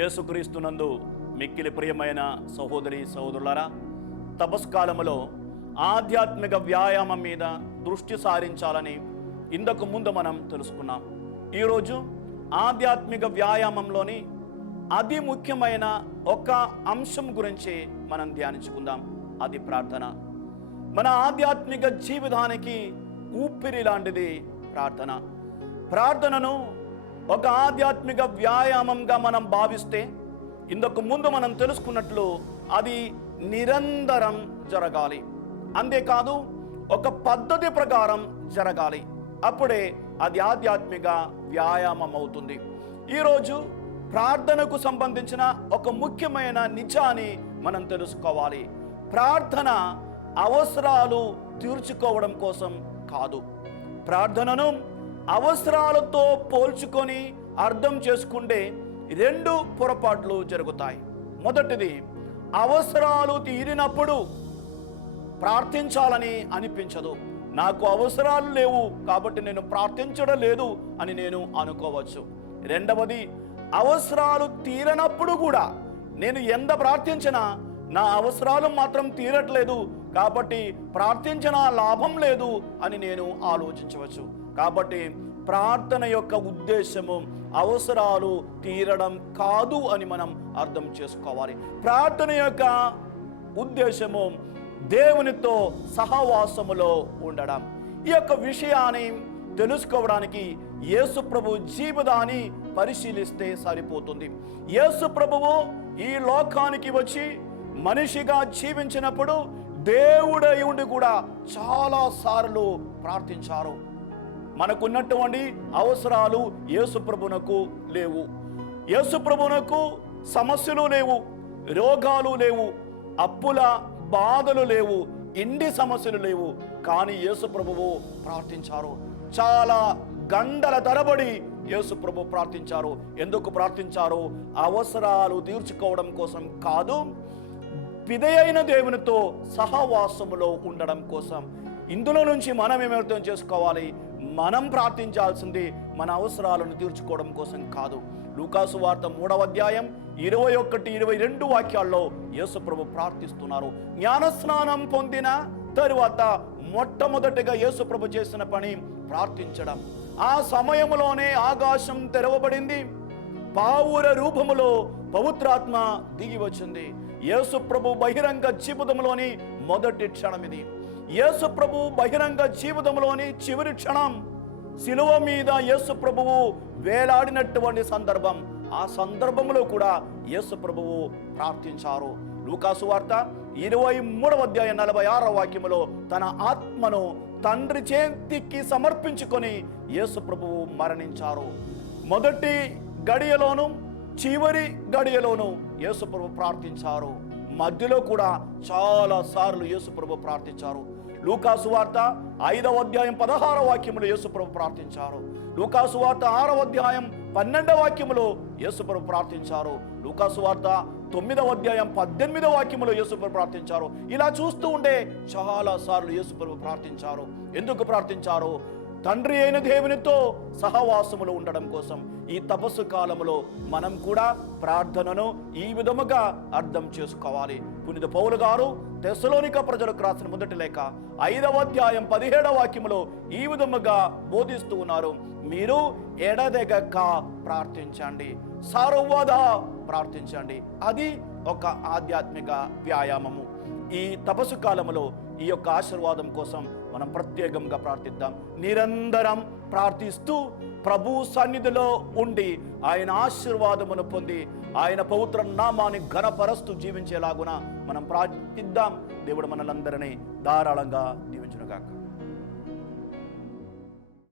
యేసుక్రీస్తునందు మిక్కిలి ప్రియమైన సహోదరి సహోదరులారా, తపస్కాలములో ఆధ్యాత్మిక వ్యాయామం మీద దృష్టి సారించాలని ఇంతకు ముందు మనం తెలుసుకున్నాం. ఈరోజు ఆధ్యాత్మిక వ్యాయామంలోని అతి ముఖ్యమైన ఒక అంశం గురించి మనం ధ్యానించుకుందాం. అది ప్రార్థన. మన ఆధ్యాత్మిక జీవితానికి ఊపిరి లాంటిది ప్రార్థన. ప్రార్థనను ఒక ఆధ్యాత్మిక వ్యాయామంగా మనం భావిస్తే, ఇంతకు ముందు మనం తెలుసుకున్నట్లు అది నిరంతరం జరగాలి. అంతేకాదు, ఒక పద్ధతి ప్రకారం జరగాలి. అప్పుడే అది ఆధ్యాత్మిక వ్యాయామం అవుతుంది. ఈరోజు ప్రార్థనకు సంబంధించిన ఒక ముఖ్యమైన నిజాన్ని మనం తెలుసుకోవాలి. ప్రార్థన అవసరాలు తీర్చుకోవడం కోసం కాదు. ప్రార్థనను అవసరాలతో పోల్చుకొని అర్థం చేసుకుంటే రెండు పొరపాట్లు జరుగుతాయి. మొదటిది, అవసరాలు తీరినప్పుడు ప్రార్థించాలని అనిపించదు. నాకు అవసరాలు లేవు కాబట్టి నేను ప్రార్థించడం లేదు అని నేను అనుకోవచ్చు. రెండవది, అవసరాలు తీరనప్పుడు కూడా నేను ఎంత ప్రార్థించినా నా అవసరాలు మాత్రం తీరట్లేదు కాబట్టి ప్రార్థించిన లాభం లేదు అని నేను ఆలోచించవచ్చు. కాబట్టి ప్రార్థన యొక్క ఉద్దేశము అవసరాలు తీరడం కాదు అని మనం అర్థం చేసుకోవాలి. ప్రార్థన యొక్క ఉద్దేశము దేవునితో సహవాసములో ఉండడం. ఈ యొక్క విషయాన్ని తెలుసుకోవడానికి యేసు ప్రభు జీవితాన్ని పరిశీలిస్తే సరిపోతుంది. యేసు ప్రభువు ఈ లోకానికి వచ్చి మనిషిగా జీవించినప్పుడు దేవుడై ఉండి కూడా చాలా సార్లు ప్రార్థించారు. మనకున్నటువంటి అవసరాలు యేసు ప్రభువునకు లేవు. యేసు ప్రభువునకు సమస్యలు లేవు, రోగాలు లేవు, అప్పుల బాధలు లేవు, ఇంటి సమస్యలు లేవు. కానీ యేసు ప్రభువు ప్రార్థించారు. చాలా గంటల తరబడి యేసు ప్రభు ప్రార్థించారు. ఎందుకు ప్రార్థించారు? అవసరాలు తీర్చుకోవడం కోసం కాదు, పిదయైన దేవునితో సహవాసములో ఉండడం కోసం. ఇందులో నుంచి మనం ఏమర్థం చేసుకోవాలి? మనం ప్రార్థించాల్సింది మన అవసరాలను తీర్చుకోవడం కోసం కాదు. లూకాసు వార్త 3వ అధ్యాయం 21-22 వాక్యాల్లో యేసు ప్రభు ప్రార్థిస్తున్నారు. జ్ఞానస్నానం పొందిన తరువాత మొట్టమొదటిగా యేసు ప్రభు చేసిన పని ప్రార్థించడం. ఆ సమయంలోనే ఆకాశం తెరవబడింది. పావుర రూపములో పవిత్రాత్మ దిగి వచ్చింది. యేసు ప్రభు బహిరంగ జీవితంలోని మొదటి క్షణం ఇది. యేసు ప్రభు బహిరంగ జీవితంలోని చివరి క్షణం శిలువ మీద యేసు ప్రభువు వేలాడినటువంటి సందర్భం. ఆ సందర్భంలో కూడా యేసు ప్రభువు ప్రార్థించారు. లూకాసు వార్త 23వ అధ్యాయం 46వ వాక్యములో తన ఆత్మను తండ్రి చేతికి సమర్పించుకొని యేసు ప్రభువు మరణించారు. మొదటి గడియలోను చివరి గడియలోను యేసు ప్రభు ప్రార్థించారు. మధ్యలో కూడా చాలా సార్లు యేసు ప్రభు ప్రార్థించారు. లూకాసు వార్త 5వ అధ్యాయం 16వ వాక్యములో యేసు ప్రభు ప్రార్థించారు. లూకాసు వార్త 6వ అధ్యాయం 12వ వాక్యములో యేసు ప్రభు ప్రార్థించారు. లూకాసు వార్త 9వ అధ్యాయం 18వ వాక్యములో యేసు ప్రభు ప్రార్థించారు. ఇలా చూస్తూ ఉంటే చాలా సార్లు యేసు ప్రభు ప్రార్థించారు. ఎందుకు ప్రార్థించారు? తండ్రి అయిన దేవునితో సహవాసములో ఉండడం కోసం. ఈ తపస్సు కాలములో మనం కూడా ప్రార్థనను ఈ విధముగా అర్థం చేసుకోవాలి. పునీత పౌలు గారు తెస్సలోనిక ప్రజలకు రాసిన మొదటి లేఖ 5వ అధ్యాయం 17వ వాక్యములో ఈ విధముగా బోధిస్తూ ఉన్నారు. మీరు ఎడదెగక ప్రార్థించండి, సర్వదా ప్రార్థించండి. అది ఒక ఆధ్యాత్మిక వ్యాయామము. ఈ తపస్సు కాలములో ఈ యొక్క ఆశీర్వాదం కోసం మనం ప్రత్యేకంగా ప్రార్థిద్దాం. నిరంతరం ప్రార్థిస్తూ ప్రభు సన్నిధిలో ఉండి ఆయన ఆశీర్వాదమును పొంది ఆయన పవిత్ర నామాన్ని ఘనపరుస్తూ జీవించేలాగున మనం ప్రార్థిద్దాం. దేవుడు మనలందరినీ ధారాళంగా దీవించునుగాక.